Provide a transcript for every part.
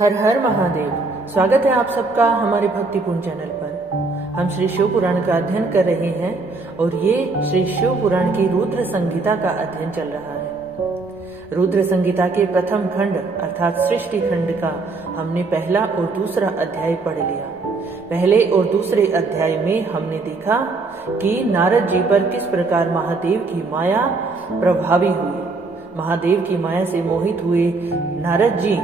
हर हर महादेव। स्वागत है आप सबका हमारे भक्तिपूर्ण चैनल पर। हम श्री शिव पुराण का अध्ययन कर रहे हैं और ये श्री शिव पुराण की रुद्र संहिता का अध्ययन चल रहा है। रुद्र संहिता के प्रथम खंड अर्थात सृष्टि खंड का हमने पहला और दूसरा अध्याय पढ़ लिया। पहले और दूसरे अध्याय में हमने देखा कि नारद जी पर किस प्रकार महादेव की माया प्रभावी हुई। महादेव की माया से मोहित हुए नारद जी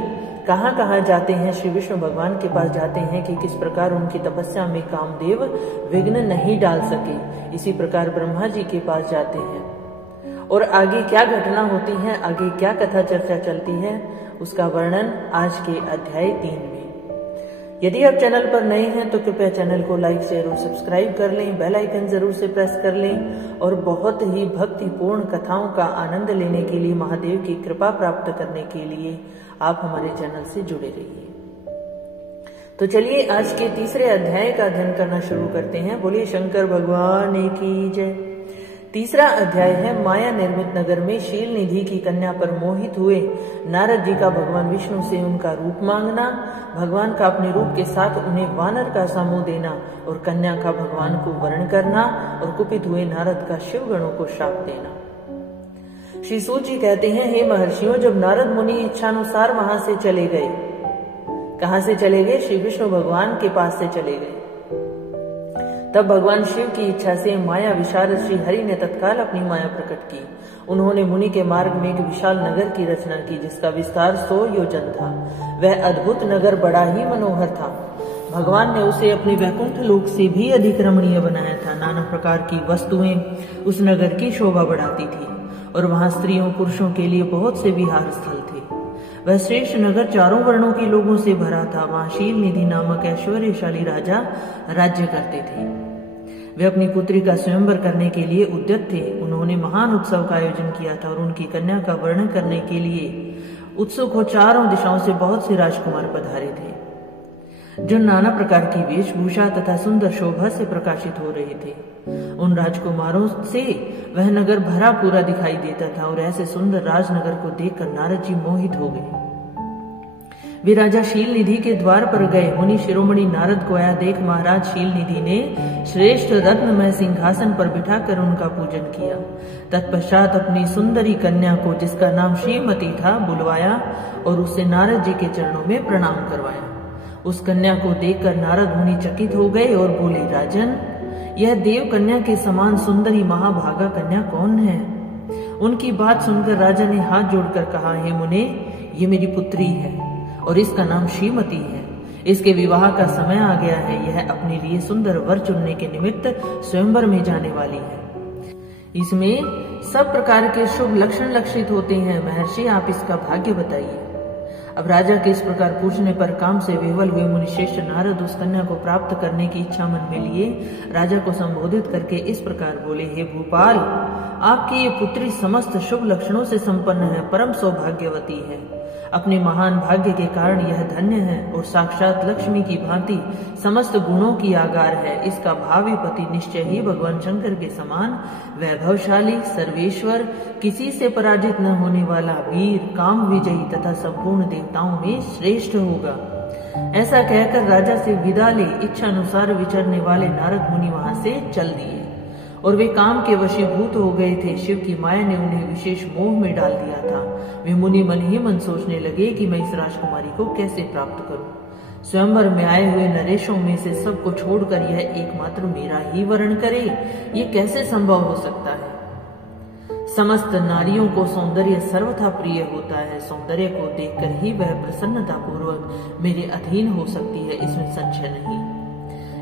कहाँ कहाँ जाते हैं, श्री विष्णु भगवान के पास जाते हैं कि किस प्रकार उनकी तपस्या में कामदेव विघ्न नहीं डाल सके। इसी प्रकार ब्रह्मा जी के पास जाते हैं और आगे क्या घटना होती है, आगे क्या कथा चर्चा चलती है, उसका वर्णन आज के अध्याय 3 में। यदि आप चैनल पर नए हैं तो कृपया चैनल को लाइक शेयर और सब्सक्राइब कर लें, बेल आइकन जरूर से प्रेस कर लें और बहुत ही भक्तिपूर्ण कथाओं का आनंद लेने के लिए, महादेव की कृपा प्राप्त करने के लिए आप हमारे चैनल से जुड़े रहिए। तो चलिए आज के तीसरे अध्याय का अध्ययन करना शुरू करते हैं। बोलिए शंकर भगवान की जय। तीसरा अध्याय है माया निर्मित नगर में शील निधि की कन्या पर मोहित हुए नारद जी का भगवान विष्णु से उनका रूप मांगना, भगवान का अपने रूप के साथ उन्हें वानर का सा मुंह देना और कन्या का भगवान को वरण करना और कुपित हुए नारद का शिव गणों को शाप देना। श्री सूत जी कहते हैं, हे महर्षियों, जब नारद मुनि इच्छानुसार वहां से चले गए, कहां से चले गए? श्री विष्णु भगवान के पास से चले गए। तब भगवान शिव की इच्छा से माया विशारद श्री हरि ने तत्काल अपनी माया प्रकट की। उन्होंने मुनि के मार्ग में एक विशाल नगर की रचना की जिसका विस्तार 100 योजन था। वह अद्भुत नगर बड़ा ही मनोहर था। भगवान ने उसे अपने वैकुंठ लोक से भी अधिक रमणीय बनाया था। नाना प्रकार की वस्तुएं उस नगर की शोभा बढ़ाती थी और वहां स्त्रियों पुरुषों के लिए बहुत से विहार स्थल थे। वह श्रेष्ठ नगर चारों वर्णों के लोगों से भरा था। वहां शील निधि नामक ऐश्वर्यशाली राजा राज्य करते थे। वे अपनी पुत्री का स्वयंवर करने के लिए उद्यत थे। उन्होंने महान उत्सव का आयोजन किया था और उनकी कन्या का वर्णन करने के लिए उत्सुक हो चारों दिशाओं से बहुत से राजकुमार पधारे थे जो नाना प्रकार की वेशभूषा तथा सुंदर शोभा से प्रकाशित हो रहे थे। उन राजकुमारों से वह नगर भरा पूरा दिखाई देता था और ऐसे सुंदर राजनगर को देखकर नारद जी मोहित हो गए। वे राजा शील निधि के द्वार पर गए। मुनि शिरोमणि नारद को आया देख महाराज शील निधि ने श्रेष्ठ रत्नमय सिंहासन पर बिठाकर उनका पूजन किया। तत्पश्चात अपनी सुंदरी कन्या को, जिसका नाम श्रीमती था, बुलवाया और उससे नारद जी के चरणों में प्रणाम करवाया। उस कन्या को देखकर नारद मुनि चकित हो गए और बोले, राजन, यह देव कन्या के समान सुंदरी महाभागा कन्या कौन है? उनकी बात सुनकर राजा ने हाथ जोड़कर कहा, हे मुने, ये मेरी पुत्री है और इसका नाम श्रीमती है। इसके विवाह का समय आ गया है। यह अपने लिए सुंदर वर चुनने के निमित्त स्वयंवर में जाने वाली है। इसमें सब प्रकार के शुभ लक्षण लक्षित होते हैं। महर्षि, आप इसका भाग्य बताइए। अब राजा के इस प्रकार पूछने पर काम से विह्वल हुए मुनिश्रेष्ठ नारद उस कन्या को प्राप्त करने की इच्छा मन में लिए राजा को संबोधित करके इस प्रकार बोले, हे भूपाल, आपकी ये पुत्री समस्त शुभ लक्षणों से संपन्न है, परम सौभाग्यवती है। अपने महान भाग्य के कारण यह धन्य है और साक्षात लक्ष्मी की भांति समस्त गुणों की आगार है। इसका भावी पति निश्चय ही भगवान शंकर के समान वैभवशाली, सर्वेश्वर, किसी से पराजित न होने वाला, वीर, काम विजयी तथा संपूर्ण देवताओं में श्रेष्ठ होगा। ऐसा कहकर राजा से विदा ले इच्छानुसार विचरने वाले नारद मुनि वहां से चल दिए और वे काम के वशीभूत हो गए थे। शिव की माया ने उन्हें विशेष मोह में डाल दिया था। वे मुनि मन ही मन सोचने लगे कि मैं इस राजकुमारी को कैसे प्राप्त करूं। स्वयंवर में आए हुए नरेशों में से सबको छोड़कर यह एकमात्र मेरा ही वरण करे, ये कैसे संभव हो सकता है? समस्त नारियों को सौंदर्य सर्वथा प्रिय होता है। सौंदर्य को देखकर ही वह प्रसन्नता पूर्वक मेरे अधीन हो सकती है, इसमें संशय नहीं।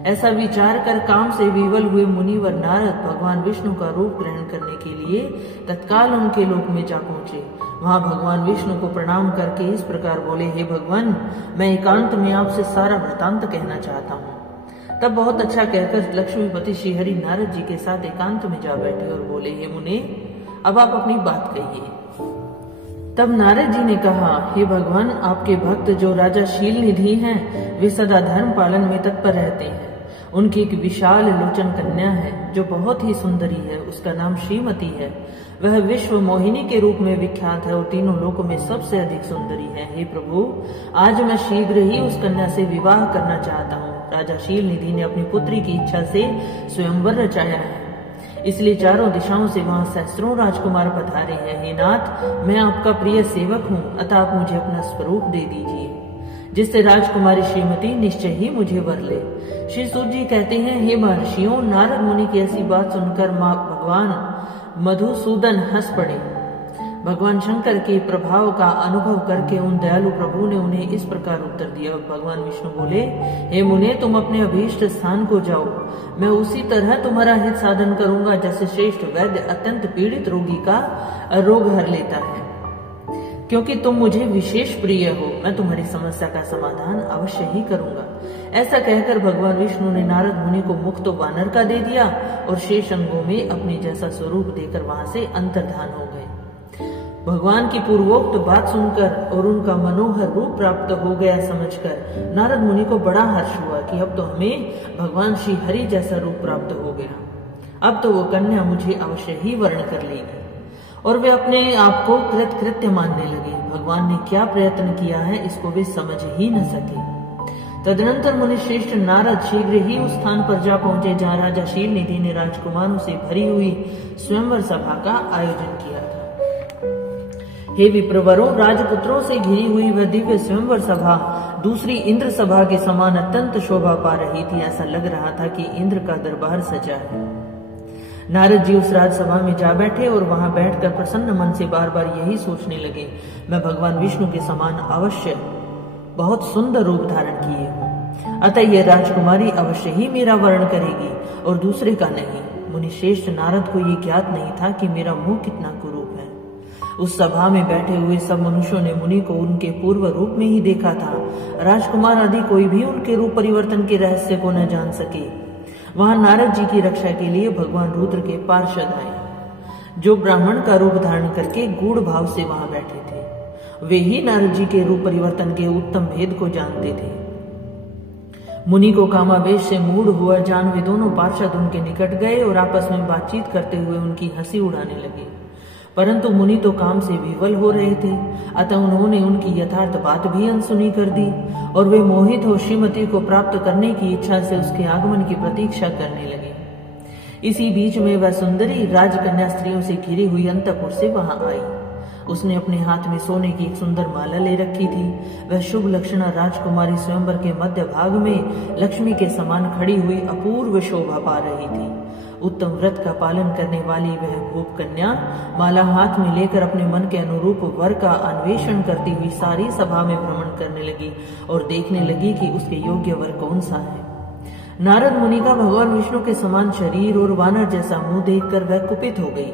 ऐसा विचार कर काम से विह्वल हुए मुनिवर नारद भगवान विष्णु का रूप ग्रहण करने के लिए तत्काल उनके लोक में जा पहुंचे। वहां भगवान विष्णु को प्रणाम करके इस प्रकार बोले, हे भगवान, मैं एकांत में आपसे सारा वृतांत कहना चाहता हूँ। तब बहुत अच्छा कहकर लक्ष्मीपति श्रीहरि नारद जी के साथ एकांत में जा बैठे और बोले, हे मुने, अब आप अपनी बात कहिए। तब नारद जी ने कहा, हे भगवान, आपके भक्त जो राजा शील निधि हैं, वे सदा धर्म पालन में तत्पर रहते हैं। उनकी एक विशाल लोचन कन्या है जो बहुत ही सुंदरी है। उसका नाम श्रीमती है। वह विश्व मोहिनी के रूप में विख्यात है और तीनों लोकों में सबसे अधिक सुंदरी है। हे प्रभु, आज मैं शीघ्र ही उस कन्या से विवाह करना चाहता हूँ। राजा शील निधि ने अपनी पुत्री की इच्छा से स्वयंवर रचाया है, इसलिए चारों दिशाओं से वहां सहस्त्रों राजकुमार पधारे हैं। हे नाथ, मैं आपका प्रिय सेवक हूँ, अतः आप मुझे अपना स्वरूप दे दीजिए, जिससे राजकुमारी श्रीमती निश्चय ही मुझे वर ले। श्री सूत जी कहते हैं, हे महर्षियों, नारद मुनि की ऐसी बात सुनकर भगवान मधुसूदन हंस पड़े। भगवान शंकर के प्रभाव का अनुभव करके उन दयालु प्रभु ने उन्हें इस प्रकार उत्तर दिया। भगवान विष्णु बोले, हे मुने, तुम अपने अभीष्ट स्थान को जाओ, मैं उसी तरह तुम्हारा हित साधन करूंगा जैसे श्रेष्ठ वैद्य अत्यंत पीड़ित रोगी का रोग हर लेता है। क्योंकि तुम मुझे विशेष प्रिय हो, मैं तुम्हारी समस्या का समाधान अवश्य ही करूंगा। ऐसा कहकर भगवान विष्णु ने नारद मुनि को मुख तो वानर का दे दिया और शेष अंगों में अपने जैसा स्वरूप देकर वहां से अंतर्धान हो गए। भगवान की पूर्वोक्त बात सुनकर और उनका मनोहर रूप प्राप्त हो गया समझकर नारद मुनि को बड़ा हर्ष हुआ कि अब तो हमें भगवान श्री हरि जैसा रूप प्राप्त हो गया। अब तो वो कन्या मुझे अवश्य ही वर्ण कर लेगी। और वे अपने आप को कृत्य मानने लगे। भगवान ने क्या प्रयत्न किया है इसको वे समझ ही न सके। तदनंतर मुनि श्रेष्ठ नारद शीघ्र ही उस स्थान पर जा पहुंचे जहां राजा शील निधि ने राजकुमारों से भरी हुई स्वयंवर सभा का आयोजन किया था। हे विप्रवरों, राजपुत्रों से घिरी हुई वह दिव्य स्वयंवर सभा दूसरी इंद्र सभा के समान अत्यंत शोभा पा रही थी। ऐसा लग रहा था कि इंद्र का दरबार सजा है। नारद जी उस राजसभा में जा बैठे और वहां बैठकर प्रसन्न मन से बार बार यही सोचने लगे, मैं भगवान विष्णु के समान अवश्य बहुत सुंदर रूप धारण किए हूँ, अतः यह राजकुमारी अवश्य ही मेरा वर्ण करेगी और दूसरे का नहीं। मुनि श्रेष्ठ नारद को यह ज्ञात नहीं था कि मेरा मुंह कितना कुरूप है। उस सभा में बैठे हुए सब मनुष्यों ने मुनि को उनके पूर्व रूप में ही देखा था। राजकुमार आदि कोई भी उनके रूप परिवर्तन के रहस्य को न जान सके। वहां नारद जी की रक्षा के लिए भगवान रुद्र के पार्षद आए, जो ब्राह्मण का रूप धारण करके गूढ़ भाव से वहां बैठे थे। वे ही नारद जी के रूप परिवर्तन के उत्तम भेद को जानते थे। मुनि को कामावेश से मूढ़ हुआ जान वे दोनों पार्षद उनके निकट गए और आपस में बातचीत करते हुए उनकी हंसी उड़ाने लगे। परंतु मुनि तो काम से विवल हो रहे थे, अतः उन्होंने उनकी यथार्थ बात भी अनसुनी कर दी और वे मोहित हो श्रीमती को प्राप्त करने की इच्छा से उसके आगमन की प्रतीक्षा करने लगे। इसी बीच में वह सुंदरी राजकन्या स्त्रियों से घिरी हुई अंतपुर से वहां आई। उसने अपने हाथ में सोने की एक सुंदर माला ले रखी थी। वह शुभ लक्षणा राजकुमारी स्वयंवर के मध्य भाग में लक्ष्मी के समान खड़ी हुई अपूर्व शोभा पा रही थी। उत्तम व्रत का पालन करने वाली वह भूप कन्या माला हाथ में लेकर अपने मन के अनुरूप वर का अन्वेषण करती हुई सारी सभा में भ्रमण करने लगी और देखने लगी कि उसके योग्य वर कौन सा है। नारद मुनि का भगवान विष्णु के समान शरीर और वानर जैसा मुंह देखकर वह कुपित हो गई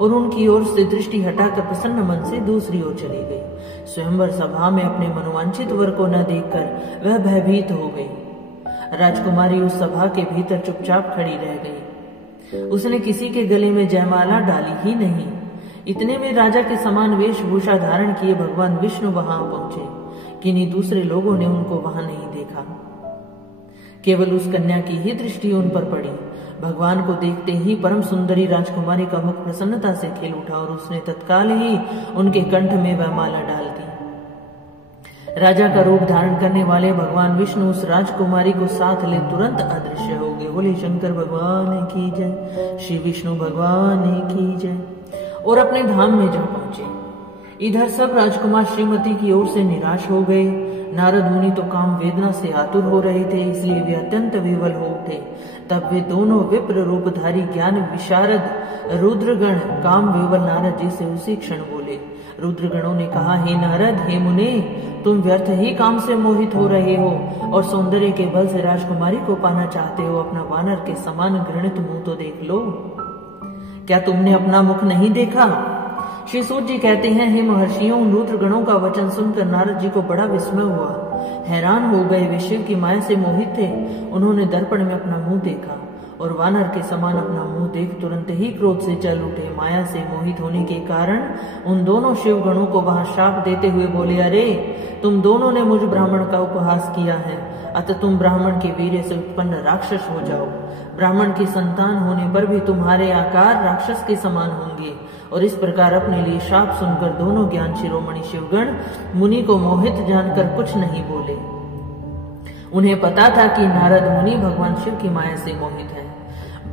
और उनकी ओर से दृष्टि हटाकर प्रसन्न मन से दूसरी ओर चली गई। स्वयंवर सभा में अपने मनोवांछित वर को न देखकर वह भयभीत हो गई। राजकुमारी उस सभा के भीतर चुपचाप खड़ी रह गई। उसने किसी के गले में जयमाला डाली ही नहीं। इतने में राजा के समान वेशभूषा धारण किए भगवान विष्णु वहां पहुंचे, किन्हीं दूसरे लोगों ने उनको वहां नहीं देखा। केवल उस कन्या की ही दृष्टि उन पर पड़ी। भगवान को देखते ही परम सुंदरी राजकुमारी का मुख प्रसन्नता से खिल उठा और उसने तत्काल ही उनके कंठ में वह माला डाल दी। राजा का रूप धारण करने वाले भगवान विष्णु उस राजकुमारी को साथ ले तुरंत अदृश्य हो गए। बोले शंकर भगवान की जय, श्री विष्णु भगवान की जय, और अपने धाम में जा पहुंचे। इधर सब राजकुमार श्रीमती की ओर से निराश हो गए। नारद मुनि तो काम वेदना से आतुर हो रहे थे, इसलिए वे अत्यंत विवल हो उठे। तब वे दोनों विप्र रूपधारी ज्ञान विशारद रुद्रगण काम विवल नारद जी से उसी क्षण बोले। रुद्रगणों ने कहा, हे नारद, हे मुने, तुम व्यर्थ ही काम से मोहित हो रहे हो और सौंदर्य के बल से राजकुमारी को पाना चाहते हो। अपना वानर के समान घृणित मुंह तो देख लो। क्या तुमने अपना मुख नहीं देखा? श्री सूत जी कहते हैं, हे महर्षियों, उन रुद्रगणों का वचन सुनकर नारद जी को बड़ा विस्मय हुआ। हैरान हो गए। वे शिव की माया से मोहित थे। उन्होंने दर्पण में अपना मुंह देखा और वानर के समान अपना मुंह देख तुरंत ही क्रोध से जल उठे। माया से मोहित होने के कारण उन दोनों शिव गणों को वहां श्राप देते हुए बोले, अरे तुम दोनों ने मुझ ब्राह्मण का उपहास किया है, अतः तुम ब्राह्मण के वीर्य से उत्पन्न राक्षस हो जाओ। ब्राह्मण की संतान होने पर भी तुम्हारे आकार राक्षस के समान होंगे और इस प्रकार अपने लिए श्राप सुनकर दोनों ज्ञान शिरोमणि शिवगण मुनि को मोहित जानकर कुछ नहीं बोले। उन्हें पता था कि नारद मुनि भगवान शिव की माया से मोहित हैं।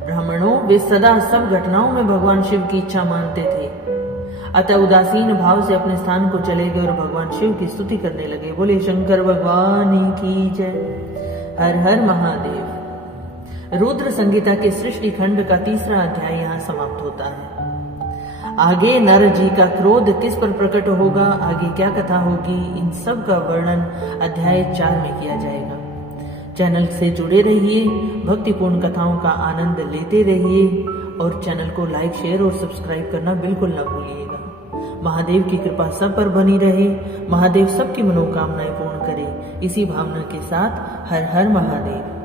ब्राह्मणों, वे सदा सब घटनाओं में भगवान शिव की इच्छा मानते थे, अतः उदासीन भाव से अपने स्थान को चले गए और भगवान शिव की स्तुति करने लगे। बोले शंकर भगवान की जय। हर हर महादेव। रुद्र संगीता के सृष्टि खंड का 3रा अध्याय यहाँ समाप्त होता है। आगे नर जी का क्रोध किस पर प्रकट होगा, आगे क्या कथा होगी, इन सब का वर्णन अध्याय 4 में किया जाएगा। चैनल से जुड़े रहिए, भक्तिपूर्ण कथाओं का आनंद लेते रहिए और चैनल को लाइक, शेयर और सब्सक्राइब करना बिल्कुल न भूलिएगा। महादेव की कृपा सब पर बनी रहे, महादेव सबकी मनोकामनाएं पूर्ण करे। इसी भावना के साथ हर हर महादेव।